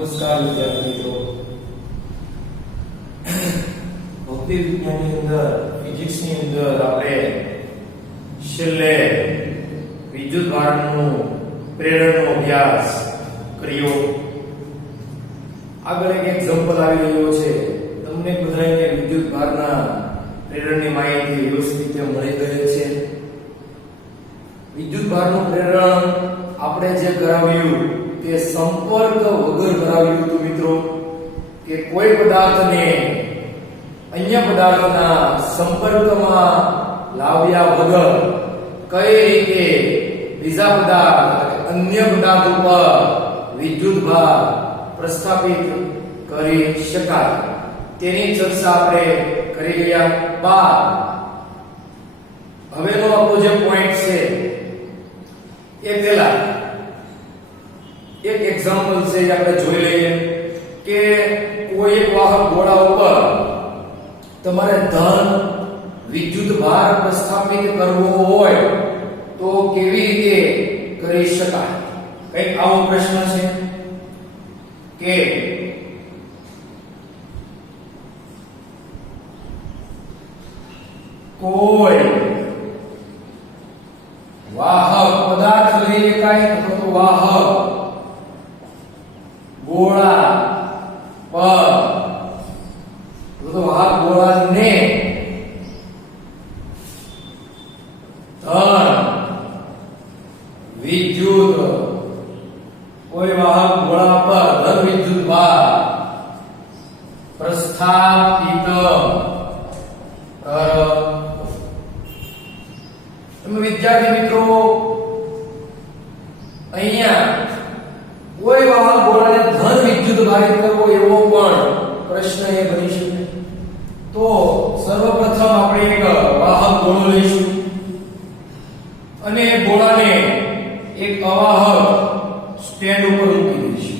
નમસ્કાર વિદ્યાર્થી મિત્રો, ભૌતિક વિજ્ઞાનની અંદર ફિઝિક્સની અંદર આપણે છેલ્લે વિદ્યુતભારનું પ્રેરણનો અભ્યાસ કર્યો. આગળ એક એક્ઝામ્પલ આવી રહ્યો છે. તમને બધાને વિદ્યુતભારના પ્રેરણની માહિતી વ્યવસ્થિત રીતે મળી ગઈ છે. વિદ્યુતભારનું પ્રેરણ આપણે જે કરાવ્યું તે સંપર્ક વગર કરાવ્યું હતું મિત્રો, કે કોઈ પદાર્થને અન્ય પદાર્થના સંપર્કમાં લાવ્યા વગર કઈ રીતે બીજા પદાર્થ અન્ય પદાર્થ ઉપર વિદ્યુતભાર પ્રસ્થાપિત કરી શકાય તેની ચર્ચા આપણે કરી ગયા બાદ હવેનો આપણો જે પોઈન્ટ છે એ પહેલા એક એક્ઝામ્પલ છે જે આપણે જોઈ લઈએ કે કોઈ એક વાહક ગોળા ઉપર તમારે ધન વિદ્યુતભાર પ્રસ્થાપિત કરવો હોય તો કેવી રીતે કરી શકાય. કઈ આવો પ્રશ્ન છે કે કોઈ વાહક પદાર્થ લઈ શકાય અથવા તો વાહક ગોળા પર તો વાહક ગોળાને ધન વિદ્યુત કોઈ વાહક ગોળા પર ધન વિદ્યુતભાર પ્રસ્થાપિત વિદ્યાર્થી મિત્રો, અહીંયા કોઈ વાહક ગોળાને ધન વિદ્યુતભારિત કરવો એવો પણ પ્રશ્ન એ બની શકે. તો સર્વપ્રથમ આપણે એક વાહક ગોળો લઈશું અને ગોળાને એક અવાહક સ્ટેન્ડ ઉપર મૂકી દઈશું.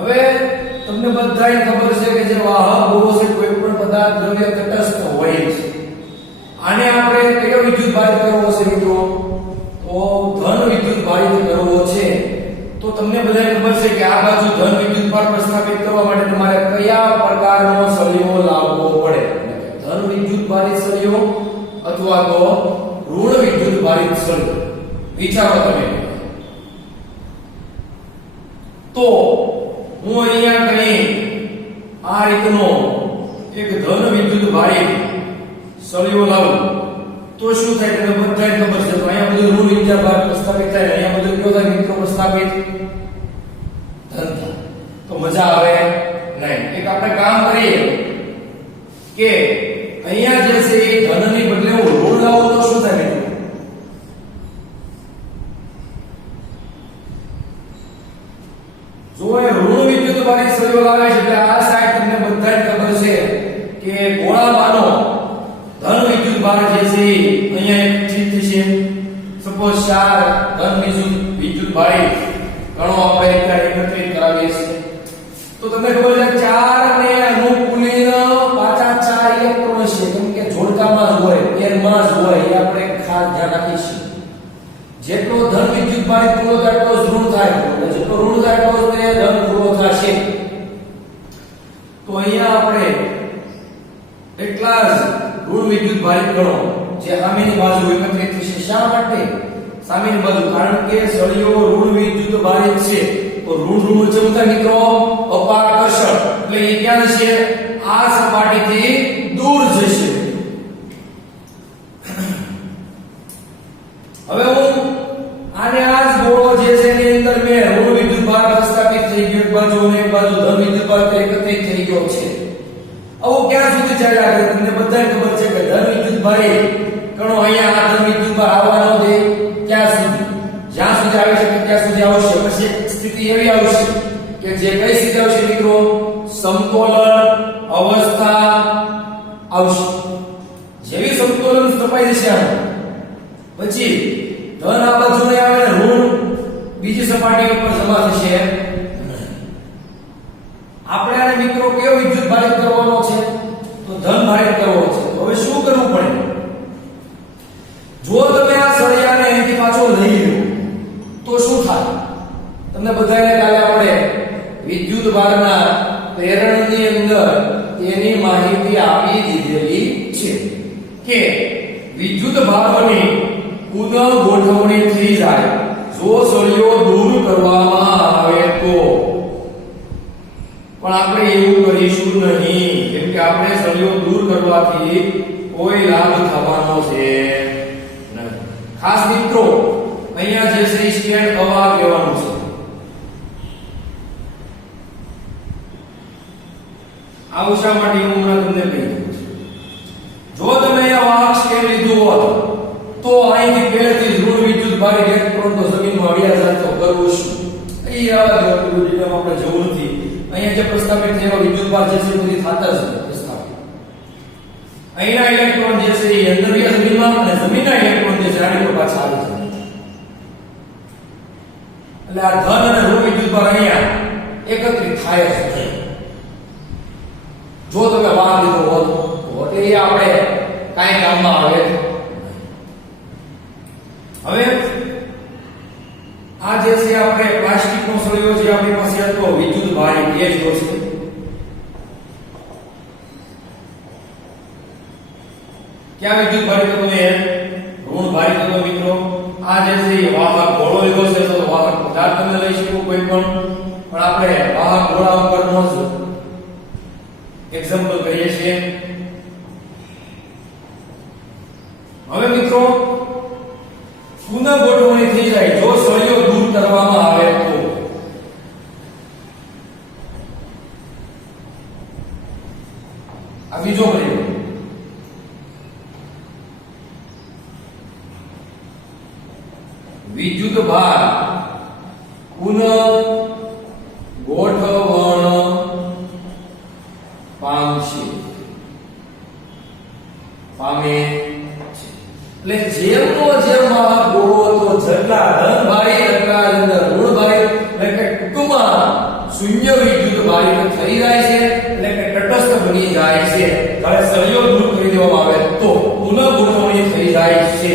હવે તમને બધાને ખબર છે કે જે વાહક ગોળો છે કોઈ પણ પદાર્થ દ્રવ્ય તટસ્થ હોય છે. આને આપણે કયો વિદ્યુતભારિત કરવો છે મિત્રો? તો ધન વિદ્યુતભારિત કરવો છે. તો તમને બધાને ખબર છે કે આ બાજુ ધન વિદ્યુતભાર પ્રસ્થાપિત કરવા માટે તમારે કયા પ્રકારનો સળિયો લાવવો પડે? ધન વિદ્યુતભારિત સળિયો અથવા તો ઋણ વિદ્યુતભારિત સળિયો. વિચારો તમે. તો હું અહીંયા કઈ આ રીતનો એક ધન વિદ્યુતભારિત સળિયો લાવું તો શું થાય? તમને બધાને ખબર છે. તો અહીંયા બધું ઋણ વિદ્યુતભાર પ્રસ્થાપિત થાય, અહીંયા બધું કયો થાય મિત્રો? પ્રસ્થાપિત ધન થાય. તો મજા આવે નહીં. એક આપણે કામ કરીએ કે અહીંયા જે છે એ ધનની બદલે હું ઋણ લાવું તો શું થાય મિત્રો? જો એ ઋણ વિદ્યુતભારિત સળિયો લાવે છે એટલે આ સાઈડ તમને બધાને ખબર છે કે ગોળામાંનો ધન વિદ્યુતભાર જે છે અહીંયા એક ચિત્ત છે. સપોઝ 4 ધન વિદ્યુતભારિત કણો આપણે એકત્રિત કરાવીએ છીએ. તો તમને ખબર છે 4 ને અનુકૂલિત પાછા 4 ઇલેક્ટ્રોન છે, કેમ કે જોડકામાં જ હોય, પેરમાં જ હોય. એ આપણે ખાસ ધ્યાન રાખીશું. જેટલો ધન વિદ્યુતભારિત પૂરો થાય એટલો જ ઋણ થાય, જેટલો ઋણ થાય એટલો જ ધન પૂરો થશે. તો અહીંયા આપણે એટલા જ ઋણ વિદ્યુતભારિત કણો જે સામેની બાજુ એકત્રિત થશે. શા માટે સામેની બાજુ? કારણ કે સળિયો ઋણ વિદ્યુતભારિત છે. તો ઋણ ઋણ ચમતા મિત્રો અપાકર્ષણ, એટલે એ ક્યાં છે? આ સપાટીથી દૂર જશે. હવે હું આને આ જ ગોળો જે છે એની અંદર મેં ઋણ વિદ્યુતભાર પ્રસ્થાપિત થઈ ગયો, એક બાજુ અને એક બાજુ ધન વિદ્યુતભાર એકત્રિત થઈ ગયો છે. આવું ક્યાં સુધી ચાલ્યા કરે? તમને બધાને ખબર છે કે ધન વિદ્યુતભારિત કણો અહીંયા આ ધન વિદ્યુતભાર આવવાનો દે ક્યાં સુધી? જ્યાં સુધી આવી શકે ત્યાં સુધી આવશે. પછી એક સ્થિતિ એવી આવશે કે જે કઈ સ્થિતિ આવશે મિત્રો? સમતોલન અવસ્થા આવશે. જેવી સમતોલન સ્થપાઈ જશે પછી ધન આ બાજુ નહીં આવે ને ઋણ બીજી સપાટી ઉપર જમા થશે. આપણે આને મિત્રો કેવો વિદ્યુત ભારિત કરવાનો છે? તો ધન ભારિત કરવો છે. હવે તમને બધાને કાલે આપણે વિદ્યુત ભારના પ્રેરણની અંદર તેની માહિતી આપી દીધેલી છે કે વિદ્યુત ભારોની પુનઃ ગોઠવણી થઈ જાય જો સળિયો દૂર કરવામાં આવે તો. પણ આપણે એવું કરીશું નહીં, કેમ કે આપણે સળિયો દૂર કરવાથી કોઈ લાભ થવાનો છે નહીં. ખાસ મિત્રો અહીંયા જે છે સ્ટેન્ડ હવા કહેવાનું છે. આવું શા માટે હું હમણાં તમને કહી દઉં છું. જો તમે અહીંયા વાહક સ્ટેન્ડ લીધું હોત તો અહીંથી પહેલેથી જ ઋણ વિદ્યુત ભાર ઇલેક્ટ્રોન તો જમીનમાં અડ્યા જાય તો કરવું શું? અહીં આવા ડિટેલમાં આપણે જવું નથી. અહીંયા જે પ્રસ્થાપિત થયેલો વિદ્યુત ભાર જે છે બધી થતા જ પ્રસ્થાપિત. અહીંના ઇલેક્ટ્રોન જે છે એ અંદર ગયા જમીનમાં અને જમીનના ઇલેક્ટ્રોન જે છે આની પર પાછા આવી જાય. એટલે આ ધન અને ઋણ વિદ્યુત ભાર અહીંયા એકત્રિત થાય છે. જો તમે વાહક લીધો હોત તો એટલે એ આપણે કાંઈ કામમાં આવે. હવે આ જે છે આપણે પ્લાસ્ટિકનો સળિયો જે આપણી પાસે હતો વિદ્યુત ભારી એ લીધો છે. ક્યાં વિદ્યુત ભારી તો એ ઋણ ભારી તો મિત્રો આ જે છે વાહક ગોળો લીધો છે તો વાહક પદાર્થ તમે લઈ શકો કોઈ પણ આપણે વાહક ગોળા ઉપરનો જ એક્ઝામ્પલ કરીએ છીએ. હવે મિત્રો પુનઃ ગોઠવણી થઈ જાય જો સળિયો દૂર કરવામાં આવે તો. આ બીજો પ્રયોગ. વિદ્યુત ભાર પુનઃ ગોઠવણ પામે છે. એટલે જેમનો જેમ વાહક ગોળો હતો જેટલા ધન ભારી એટલા અંદર ઋણ ભારી એટલે કે ટૂંકમાં શૂન્ય વિદ્યુત ભારી થઈ જાય છે. એટલે કે તટસ્થ બની જાય છે. જ્યારે સળિયો દૂર કરી દેવામાં આવે તો પુનઃ ગોઠવણી થઈ જાય છે.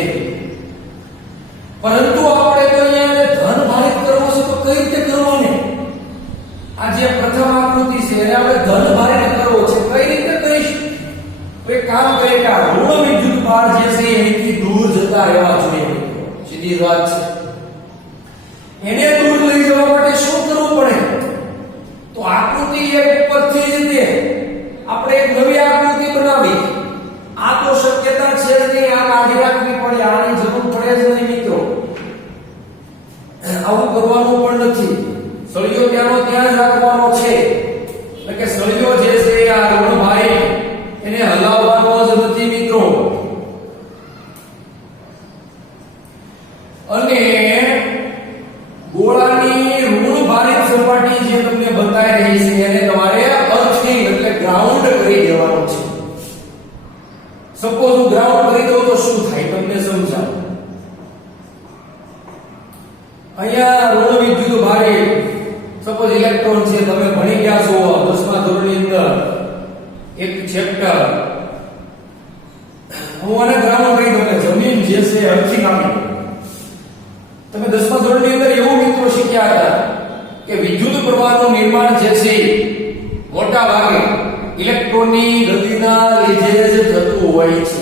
પરંતુ આપણે તો અહીંયા ધન ભારિત કરવો છે તો કઈ રીતે કરવાનું? આ જે પ્રથમ આકૃતિ છે એને આપણે ધન ભારિત કરવો છે, કઈ રીતે કરીશું? તો એક કામ કરીએ કે આ ઋણ વિદ્યુત ભાર જે છે એની દૂર જતા રહેવા જોઈએ. સીધી વાત છે. એને દૂર લઈ જવા માટે શું કરવું પડે? તો આકૃતિ એક ઉપરથી જ તે આપણે એક નવી આકૃતિ બનાવી. આ તો શક્યતા છે જ નહીં, આ કાઢી રાખવી પડે, આની જરૂર પડે જ નહીં મિત્રો. આવું કરવાનું પણ નથી. સળિયો ત્યાંનો ત્યાં જ રાખવાનો છે. એટલે કે સળિયો જે છે આ ઋણ ભારી એને હલાવવાનો જ નથી મિત્રો. અને ગોળાની ઋણ ભારિત સપાટી જે તમને બતાઈ રહી છે એને તમારે અર્થિંગ એટલે ગ્રાઉન્ડ કરી દેવાનું છે. સપોઝ હું ગ્રાઉન્ડ કરી દઉં તો શું થાય તમને સમજાવું. અહીંયા ઋણ વિદ્યુત ભારે સપોઝ ઇલેક્ટ્રોન છે. તમે ભણી ગયા છો 10મા ધોરણની અંદર એક ચેપ્ટર. હું આને ગ્રાઉન્ડ કરી દઉં કે જમીન જે છે અર્થિંગ આપી. તમે 10મા ધોરણની અંદર એવું મિત્રો શીખ્યા હતા કે વિદ્યુત પ્રવાહનું નિર્માણ જે છે મોટા ભાગે ઇલેક્ટ્રોનની ગતિના લીધે જ થતું હોય છે.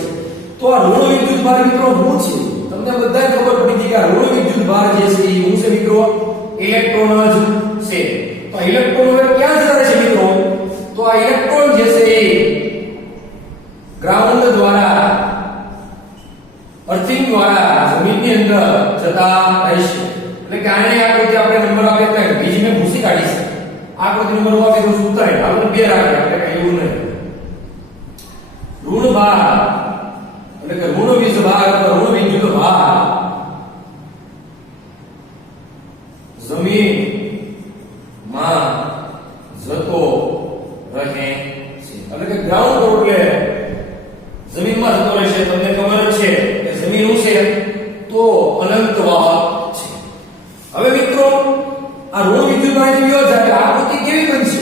તો આ ઋણ વિદ્યુત ભાર મિત્રો શું છે? તમને બધાને ખબર પડી ગઈ કે આ ઋણ વિદ્યુત ભાર જે છે એ શું છે મિત્રો? ઇલેક્ટ્રોન જ છે. તો ઇલેક્ટ્રોન હવે ક્યાં જતા રહે છે મિત્રો? તો આ ઇલેક્ટ્રોન જે છે એ ગ્રાઉન્ડ દ્વારા અર્થિંગ દ્વારા જમીનની અંદર જતા રહેશે. એટલે કે આને આકૃતિ આપણે નંબર આપે તો બીજી મેં ભૂસી કાઢી છે. આકૃતિ નંબર આપે તો ઉતારે આપણે બે રાખીએ. આપણે કઈ એવું નહીં. ઋણ ભાર એટલે કે ઋણ વિદ્યુત ભાર અથવા ઋણ વિદ્યુત ભાર જમીન માં જતો રહે છે. એટલે કે ગ્રાઉન્ડ એટલે જમીનમાં જતો રહેશે. તમને ખબર જ છે કે જમીન શું છે તો અનંત વાહક છે. હવે મિત્રો આ ઋણ વિદ્યુત ભાર ની જાય આકૃતિ કેવી બનશે?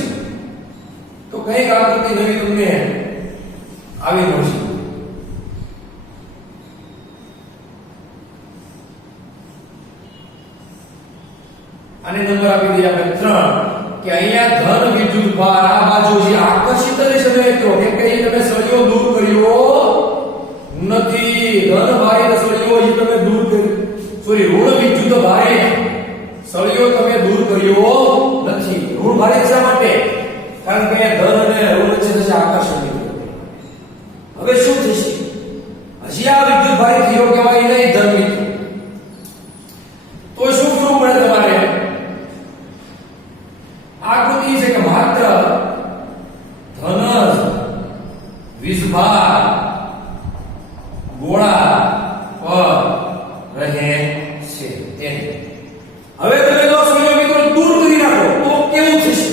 તો કઈક આકૃતિ નવી તમને આવી મળશે. આને નંબર આપી દઈએ આપણે 3 કે અહીંયા ધન વિદ્યુત ભાર આ બાજુ જે આકર્ષિત રહેશે મિત્રો કે કઈ તમે સળિયો દૂર કર્યો નથી ધન ભારિત સળિયો જે તમે દૂર કર્યો સોરી ઋણ વિદ્યુત ભારિત સળિયો તમે દૂર કર્યો નથી ઋણ ભારિત શા માટે કારણ કે ધન અને ઋણ વચ્ચે થશે આકર્ષણ હવે શું થશે હજી આ વિદ્યુત ભારિત થયો કહેવાય નહીં ધન વિદ્યુત તો શું કરવું પડે તમારે આકૃતિ છે કે માત્ર ધન વીજભાર ગોળા પર રહે છે તેને હવે તમે જો સળિયો મિત્રો દૂર કરી નાખો તો કેવું થશે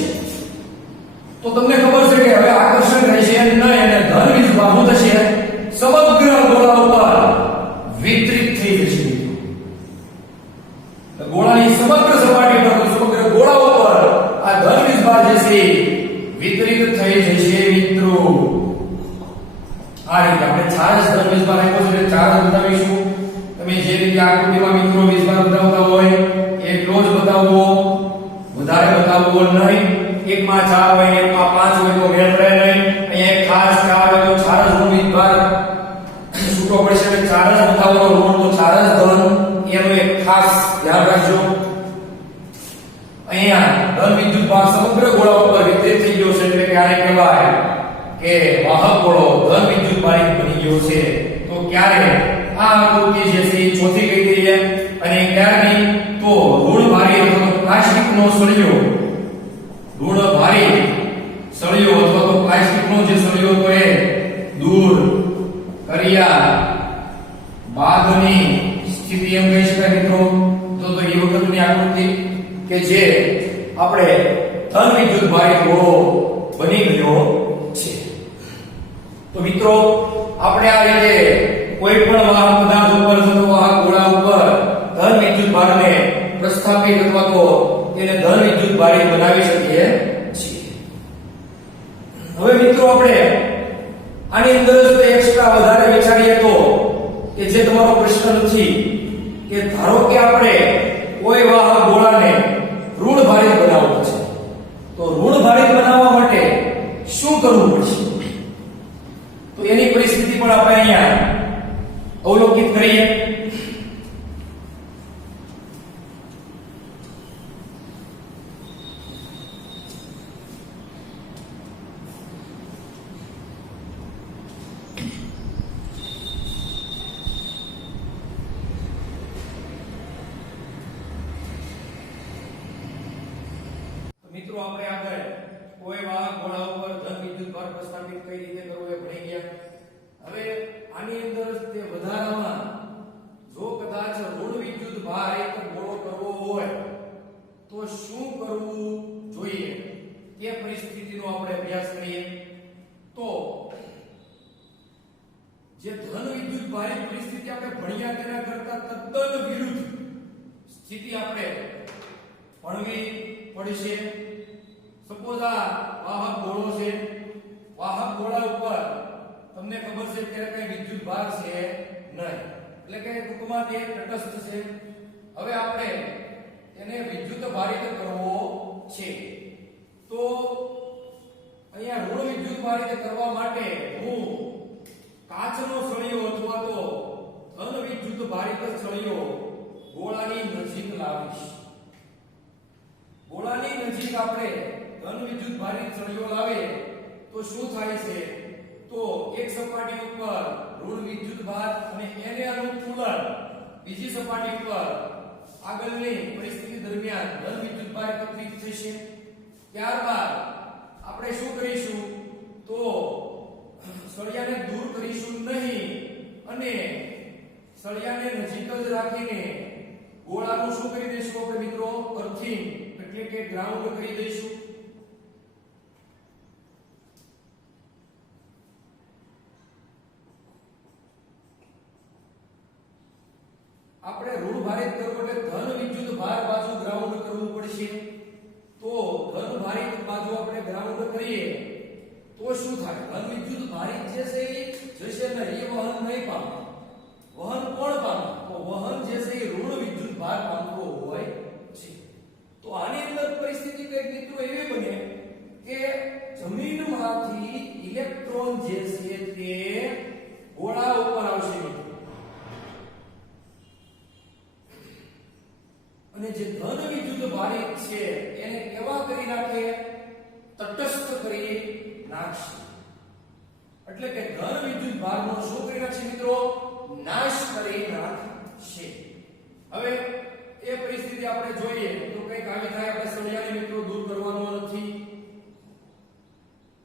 તો તમને ખબર છે કે હવે આકર્ષણ રહેશે નહીં અને ધન વીજભાર શું થશે સમગ્ર ગોળા ઉપર વિતરિત થઈ જશે ગોળાની સમગ્ર સપાટી પર સમગ્ર ગોળા ઉપર આ ધન વીજભાર જે છે વિતરિત થઈ જશે મિત્રો આ રીતે આપણે ચાર્જ ધન વીજભાર આપ્યો છે એટલે ચાર્જ બતાવીશું તમે જે રીતે આકૃતિમાં મિત્રો વીજભાર બતાવતા હોય એટલો જ બતાવવો વધારે બતાવવો નહીં એકમાં 4 હોય એકમાં 5 હોય તો મેળ પડે નહીં અહીંયા એક ખાસ 4 હોય તો 4 ઋણ વીજભાર છૂટો પડશે એટલે 4 જ બતાવવાનો ઋણ તો 4 જ ધન એનું એક ખાસ ધ્યાન રાખજો અહીંયા ધન વિદ્યુત ભાર સમગ્ર ગોળા ઉપર વિતરિત થઈ ગયો છે એટલે ક્યારે કહેવાય કે વાહક ગોળો ધન વિદ્યુત ભારિત બની ગયો છે તો ક્યારે આ આકૃતિ જે છે એ ચોથી કહી દઈએ અને ક્યારની તો ઋણ ભારિત અથવા પ્લાસ્ટિકનો સળિયો ઋણ ભારિત સળિયો અથવા તો પ્લાસ્ટિકનો જે સળિયો તો એ દૂર કર્યા બાદની સ્થિતિ એમ કહી શકાય મિત્રો તો એ વખતની આકૃતિ કે જે આપણે ધન વિદ્યુત ભારિત ગોળો બની ગયો છે તો મિત્રો આપણે આ રીતે કોઈ પણ વાહક પદાર્થ ઉપર અથવા વાહક ગોળા ઉપર ધન વિદ્યુત ભારને પ્રસ્થાપિત અથવા તો તેને ધન વિદ્યુત ભારિત બનાવી શકીએ છીએ હવે મિત્રો આપણે આની અંદર જ એક્સ્ટ્રા વધારે વિચારીએ તો કે જે તમારો પ્રશ્ન નથી કે ધારો કે આપણે કોઈ વાહક ગોળાને ઋણ ભારિત બનાવવો છે તો ઋણ ભારિત બનાવવા માટે શું કરવું પડશે તો એની પરિસ્થિતિ પણ આપણે અહીંયા અવલોકિત કરીએ મિત્રો આપણે આગળ કોઈ વાહક ગોળા ઉપર ધન વિદ્યુત ભાર પ્રસ્થાપિત કઈ રીતે કરવો એ ભણી ગયા હવે આની અંદર તે વધારામાં જો કદાચ ઋણ વિદ્યુત ભાર એક ગોળો કરવો હોય તો શું કરવું જોઈએ તે પરિસ્થિતિનો આપણે અભ્યાસ કરીએ તો જે ધન વિદ્યુત ભારિત પરિસ્થિતિ આપણે ભણ્યા તેના કરતા તદ્દન વિરુદ્ધ સ્થિતિ આપણે ભણવી પડશે સપોઝ આ વાહક ગોળો છે વાહક ગોળા ઉપર તમને ખબર છે કે કઈ વિદ્યુત ભાર છે નહીં એટલે કે ટૂંકમાં તે તટસ્થ છે હવે આપણે તેને વિદ્યુત ભારિત કરવો છે તો અહીંયા ઋણ વિદ્યુત ભારિત કરવા માટે હું કાચનો સળિયો અથવા તો ધન વિદ્યુત ભારિત સળિયો ગોળાની નજીક લાવીશ ગોળાની નજીક આપણે ધન વિદ્યુત ભારિત સળિયો લાવીએ તો શું થાય છે તો એક સપાટી ઉપર ઋણ વિદ્યુત ભાર અને એને અનુકૂલન બીજી સપાટી ઉપર આગળની પરિસ્થિતિ દરમિયાન ધન વિદ્યુત ભાર એકત્રિત થશે ત્યારબાદ આપણે શું કરીશું તો સળિયાને દૂર કરીશું નહીં અને સળિયાને નજીક જ રાખીને ગોળાનું શું કરી દઈશું આપણે મિત્રો અર્થિંગ એટલે કે ગ્રાઉન્ડ કરી દઈશું આપણે ઋણ ભારિત કરવું એટલે ધન વિદ્યુત ભાર બાજુ ગ્રાઉન્ડ કરવું પડશે તો ધન ભારિત બાજુ આપણે ગ્રાઉન્ડ કરીએ તો શું થાય ધન વિદ્યુત ભારિત જે છે એ જશે નહીં એ વહન નહીં પામે વહન કોણ પામે તો વહન જે છે એ ઋણ વિદ્યુત ભાર પામતો હોય છે તો કઈક મિત્રો એવી બને કે જમીનમાંથી ઇલેક્ટ્રોન જે છે તે ગોળા ઉપર આવશે મિત્રો, અને જે ધન વિદ્યુત ભારિત છે એને કેવા કરી નાખે, તટસ્થ કરી નાખશે. એટલે કે ધન વિદ્યુત ભારનો શું કરી નાખશે મિત્રો, નાશ કરી નાખશે. હવે એ પરિસ્થિતિ આપણે જોઈએ તો કઈક આવી થાય, આપણે સળિયાને મિત્રો દૂર કરવાનો નથી.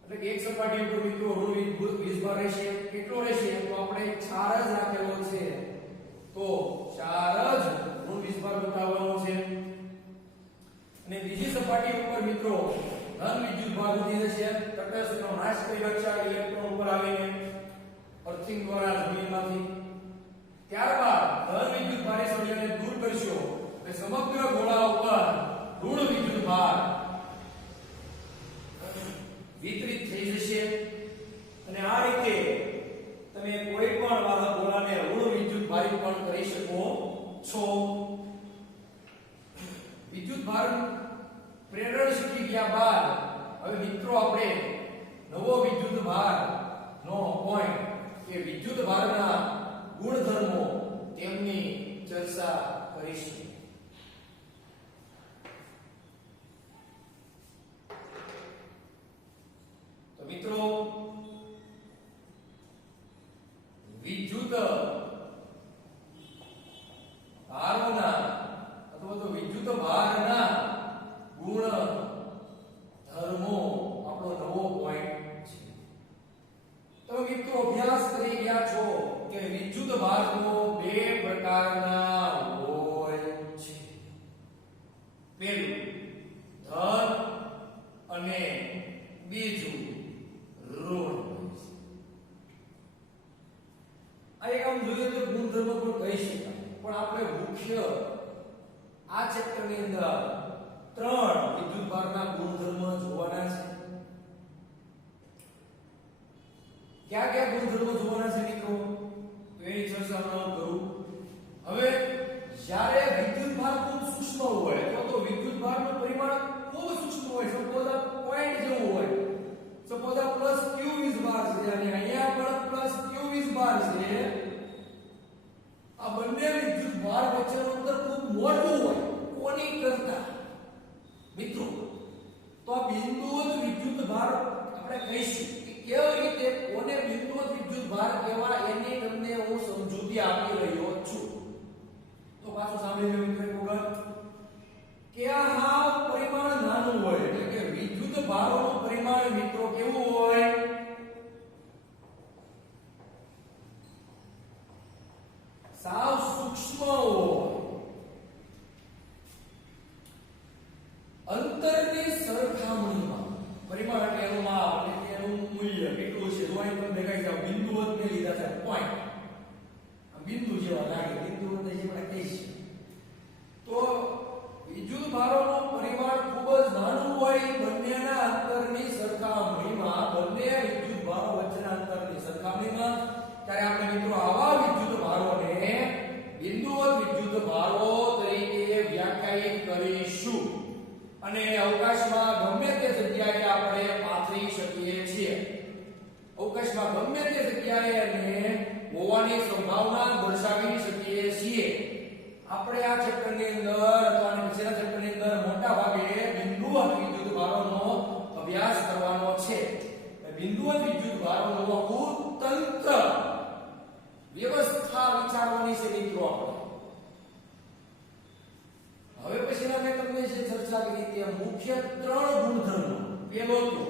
એટલે કે એક સપાટી ઉપર મિત્રો ઋણ વીજભાર રહેશે, કેટલો રહેશે તો આપણે 4 જ રાખેલો છે, તો 4 જ ઋણ વીજભાર બતાવવાનો છે. અને બીજી સપાટી ઉપર મિત્રો ધન વિદ્યુત ભાર વધી જશે, તટસ્થનો નાશ કરી નાખશે ઇલેક્ટ્રોન ઉપર આવીને અર્થિંગ દ્વારા જમીનમાંથી. ત્યારબાદ ધન વિદ્યુત ભારે સળિયાને દૂર કરશો એટલે સમગ્ર ગોળા ઉપર ઋણ વિદ્યુત ભાર વિતરિત થઈ જશે. અને આ રીતે તમે કોઈ પણ વાહક ગોળાને ઋણ વિદ્યુત ભારિત પણ કરી શકો છો. વિદ્યુત ભાર પ્રેરણ શીખી ગયા બાદ હવે મિત્રો આપણે નવો વિદ્યુત ભાર નો પોઈન્ટ કે વિદ્યુત ભારના ગુણધર્મો તેમની ચર્ચા કરીશું. તો મિત્રો વિદ્યુત ભારના અથવા તો વિદ્યુત ભારના ગુણ ધર્મો આપણો નવો પોઈન્ટ છે. તમે મિત્રો અભ્યાસ કરી ગયા છો કે વિદ્યુત ભારનો 2 પ્રકારના હોય છે. પહેલું ધન અને બીજું ઋણ. આ એક આમ જોઈએ તો ગુણધર્મ પણ કહી શકાય, પણ આપણે મુખ્ય આ ચેપ્ટરની અંદર 3 વિદ્યુત ભારના ગુણધર્મ જોવાના છે. ક્યાં ક્યાં ગુણધર્મો જોવાના છે મિત્રો, તો એની ચર્ચા હું કરું. હવે જ્યારે વિદ્યુત ભાર ખૂબ સૂક્ષ્મ હોય અથવા તો વિદ્યુત ભારનું પરિમાણ ખૂબ સૂક્ષ્મ હોય, સપોઝ આ પોઈન્ટ જેવું હોય, સપોઝ આ પ્લસ q વીજભાર છે અને અહીંયા પણ પ્લસ q વીજભાર છે, આ બંને વિદ્યુત ભાર વચ્ચેનું અંતર ખૂબ મોટું હોય કોની કરતા મિત્રો, તો આ બિંદુવત વિદ્યુત ભાર આપણે કહીશું કે કેવી રીતે કોને બિંદુવત વિદ્યુત ભાર કહેવાય એની તમને હું સમજૂતી આપી રહ્યો છું. તો પાછું સાંભળી લો મિત્રો એક વખત કે આ પરિમાણ નાનું હોય એટલે કે વિદ્યુત ભારોનું પરિમાણ મિત્રો કેવું હોય, સાવ સૂક્ષ્મ હોય. અંતરની સરખામણીમાં પરિમાણ એટલે એનું માપ એટલે એનું મૂલ્ય કેટલું છે, તો અહીં તમને દેખાય છે બિંદુવત ને લીધા છે પોઈન્ટ, આ બિંદુ જેવા લાગે, બિંદુવત જે આપણે કહીશું. તો વિદ્યુત ભારોનું પરિમાણ ખૂબ જ નાનું હોય બંનેના અંતરની સરખામણીમાં, બંને વિદ્યુત ભારો વચ્ચેના અંતરની સરખામણીમાં, ત્યારે આપણે મિત્રો આવા વિદ્યુત ભારોને બિંદુવત વિદ્યુત ભારો તરીકે વ્યાખ્યાયિત કરીશું. અને અવકાશમાં ગમે તે જગ્યાએ આપણે પાથરી શકીએ છીએ. અવકાશમાં ગમે તે જગ્યાએ અને હોવાની સંભાવના દર્શાવી શકીએ છીએ. આપણે આ ચેપ્ટરની અંદર અથવા પછીના ચેપ્ટરની અંદર મોટા ભાગે બિંદુવત વિદ્યુત ભારોનો અભ્યાસ કરવાનો છે. બિંદુવત વિદ્યુત ભારોનું આખું તંત્ર વ્યવસ્થા વિચારવાની છે મિત્રો આપણે. હવે પછીના મેં તમને જે ચર્ચા કરી તે મુખ્ય 3 ગુણધર્મો. પહેલો તો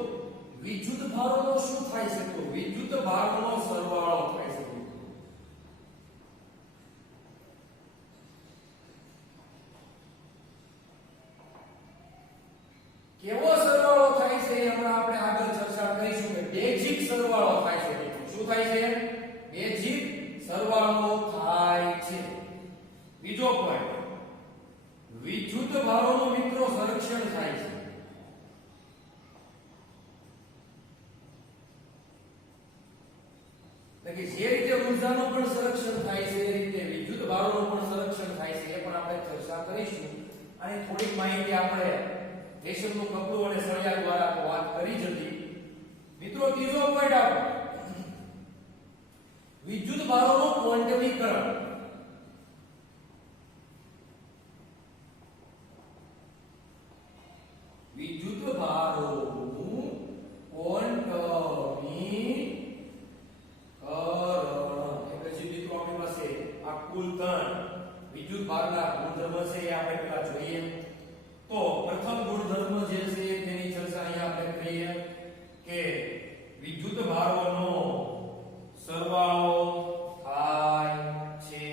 વિદ્યુત ભારોનો શું થાય છે, તો વિદ્યુત ભારનો સરવાળો થાય છે. કેવો સરવાળો થાય છે હમણાં આપણે આગળ ચર્ચા કરીશું કે બેઝિક સરવાળો થાય છે. શું થાય છે, બેઝિક સરવાળો થાય છે. બીજો પોઈન્ટ વિદ્યુત ભારોનું મિત્રો સંરક્ષણ થાય છે. એટલે કે જે રીતે ઉર્જાનું પણ સંરક્ષણ થાય છે એ રીતે વિદ્યુત ભારોનું પણ સંરક્ષણ થાય છે, એ પણ આપણે ચર્ચા કરીશું. અને થોડીક માહિતી આપણે રેશમનું કપડું અને સળિયા દ્વારા તો વાત કરી જ હતી. મિત્રો ત્રીજો પોઈન્ટ આપો વિદ્યુત ભારોનું ક્વોન્ટમીકરણ. વિદ્યુત ભારોનું ક્વોન્ટમીકરણ એટલે જે મિત્રો આપણી પાસે આ કુલ 3 વિદ્યુત ભારના ગુણધર્મ છે એ આપણે પહેલા જોઈએ. તો પ્રથમ ગુણધર્મ જે છે તેની ચર્ચા અહીંયા આપણે કરીએ કે વિદ્યુત ભારોનો સરવાળો થાય છે.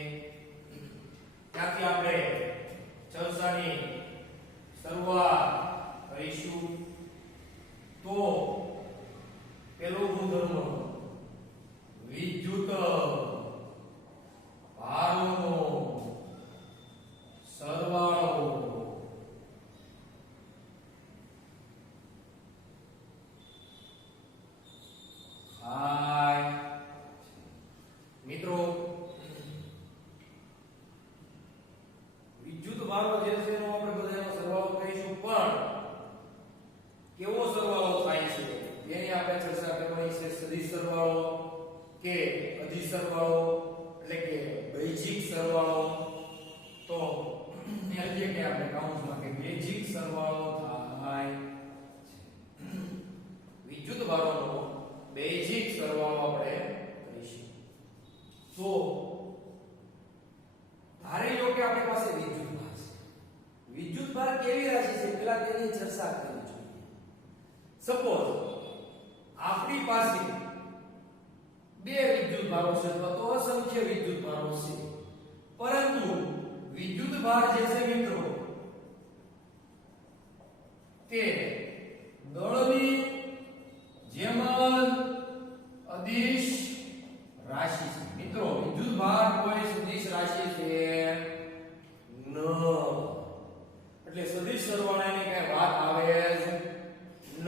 ત્યાંથી આપણે ચર્ચાની શરૂઆત કરીશું. તો પહેલો ગુણધર્મ વિદ્યુત ભારોનો સરવાળો થાય. મિત્રો વિદ્યુત ભારો જે છે એનો આપણે બધાનો સરવાળો કહીશું, પણ કેવો સરવાળો થાય છે તેની આપણે ચર્ચા કરવાની છે. સદિશ સરવાળો કે અધિ સરવાળો એટલે કે બેઝિક સરવાળો. તો એટલે કે આપણે કાઉન્સમાં કે બેઝિક સરવાળો થાય વિદ્યુત ભારોનો બેઝિક સરવાળો આપણે કરીશું. તો ધારી લો કે આપણી પાસે વિદ્યુત ભાર છે. વિદ્યુત ભાર કેવી રાશિ છે પહેલા તેની ચર્ચા કરવી જોઈએ. સપોઝ આપણી પાસે બે વિદ્યુત ભારો છે અથવા તો અસંખ્ય વિદ્યુત ભારો છે, પરંતુ વિદ્યુત ભાર જે છે મિત્રો તે દળની જેમ અદિશ રાશિ છે. મિત્રો વિદ્યુત ભાર કોઈ સદિશ રાશિ છે ન, એટલે સદિશ સરવાળાની કઈ વાત આવે જ ન.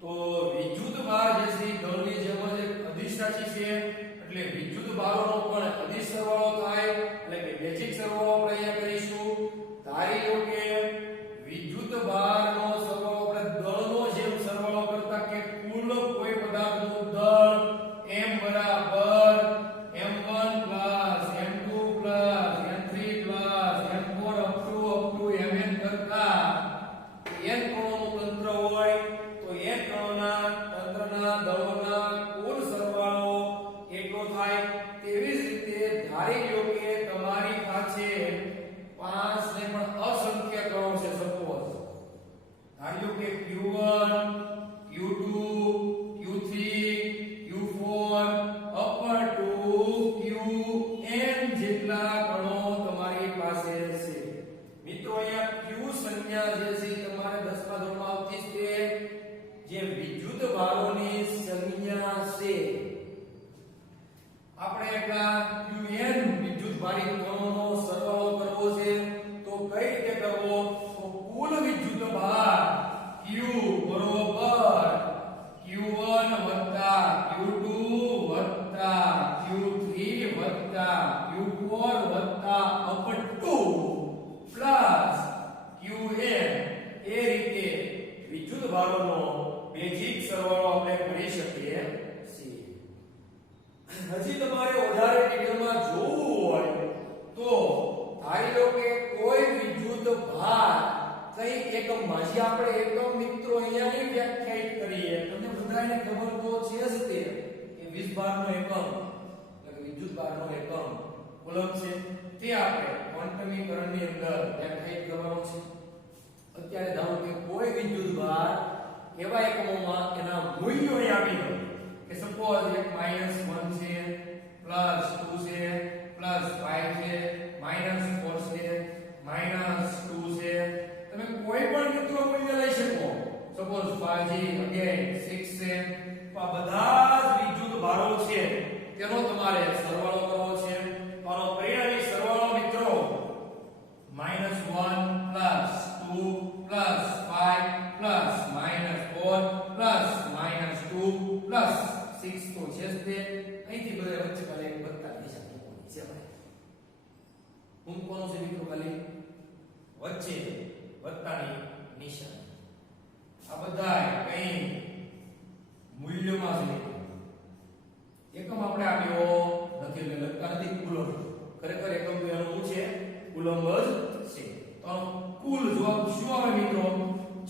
તો વિદ્યુત ભાર જે છે દળની જેમ જ અદિશ રાશિ છે, એટલે વિદ્યુત ભારોનો પણ અદિશ સરવાળો થાય, એટલે કે બેઝિક સરવાળો આપણે અહીંયા કરીશું. ધારી લો કે વિદ્યુત ભારનો સરવાળો આપણે દળનો જેમ સરવાળો કરતા કે કુલ કોઈ પદાર્થનું દળ m બરાબર m1 m2 m3 m4 up to mn કરતા n કણોનું તંત્ર હોય તો n કણોના તંત્રના દળોના કુલ સરવાળો એટલો થાય. તેવી જ રીતે ધારી લો કે તમારી પાસે 5 ને પણ અસંખ્ય કણો છે. સપોઝ ધારી લો કે q1 q2 q3 q4 up to qn જેટલા કણો તમારી પાસે છે. મિત્રો અહીંયા q સંજ્ઞા જે છે તમારે 10મા ધોરણમાં આવતી છે, જે વિદ્યુત ભારોની સંજ્ઞા છે. આપણે એટલા qn વિદ્યુત ભારિત કણોનો સરવાળો કરવો છે. તો કઈ રીતે કરવો? તો કુલ વિદ્યુત ભાર q બરોબર q1 q2 q3 q4 up to qn એ રીતે વિદ્યુત ભારોનો બેઝિક સરવાળો આપણે કરી શકીએ છીએ. હજી તમારે વધારે ડિટેલમાં જોવું હોય તો ધારી લો કે કોઈ વિદ્યુત ભાર કઈ એકમમાં, જે આપણે એકમ મિત્રો અહીંયાની વ્યાખ્યાયિત કરીએ, તમને બધાને ખબર તો છે જ તે કે વીજભારનો એકમ એટલે કે વિદ્યુત ભારનો એકમ કુલમ છે. તે આપણે ક્વોન્ટમીકરણની અંદર વ્યાખ્યાયિત કરવાનો છે. અત્યારે ધારો કે કોઈ વિદ્યુત ભાર એવા એકમોમાં એના મૂલ્યો અહીં આપી દો કે સપોઝ એક -1 છે, +2 છે, +5 છે, -4 છે, -2 છે. તમે કોઈ પણ મિત્રો મૂલ્ય લઈ શકો. સપોઝ 5G અગેન 6 છે. તો આ બધા જ વિદ્યુત ભારો છે તેનો તમારે સરવાળો કરવો છે. તો આનો પરિણામી સરવાળો મિત્રો -1 +2 +5 +4 +2 +6 તો છે જ તે. અહીંથી બધે વચ્ચે ખાલી એક વત્તા નિશાન મૂકવાની છે ભાઈ. મૂકવાનું છે મિત્રો ખાલી વચ્ચે વત્તાની નિશાની. આ બધા કઈ મૂલ્યમાં છે. એકમ આપણે આપ્યો નથી એટલે લખતા નથી કુલમ. ખરેખર એકમ તો એનું શું છે? કુલમ જ છે. તો કુલ જવાબ શું આવે મિત્રો?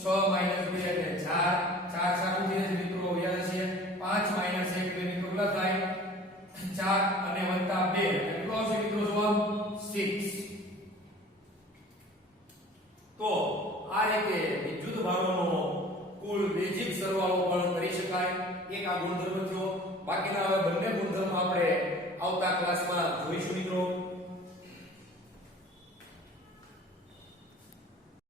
6 - 2 એટલે 4. 4 સારું છે મિત્રો યાદ છે. 5 - 1 એટલે મિત્રો કેટલા થાય? 4 અને વત્તા 2 કેટલો આવશે મિત્રો જવાબ? 6. તો આ રીતે વિદ્યુત ભારોનો કુલ બેઝિક સરવાળો પણ કરી શકાય. એક આ ગુણધર્મ થયો. બાકીના હવે બંને ગુણધર્મ આપણે આવતા ક્લાસમાં જોઈશું મિત્રો.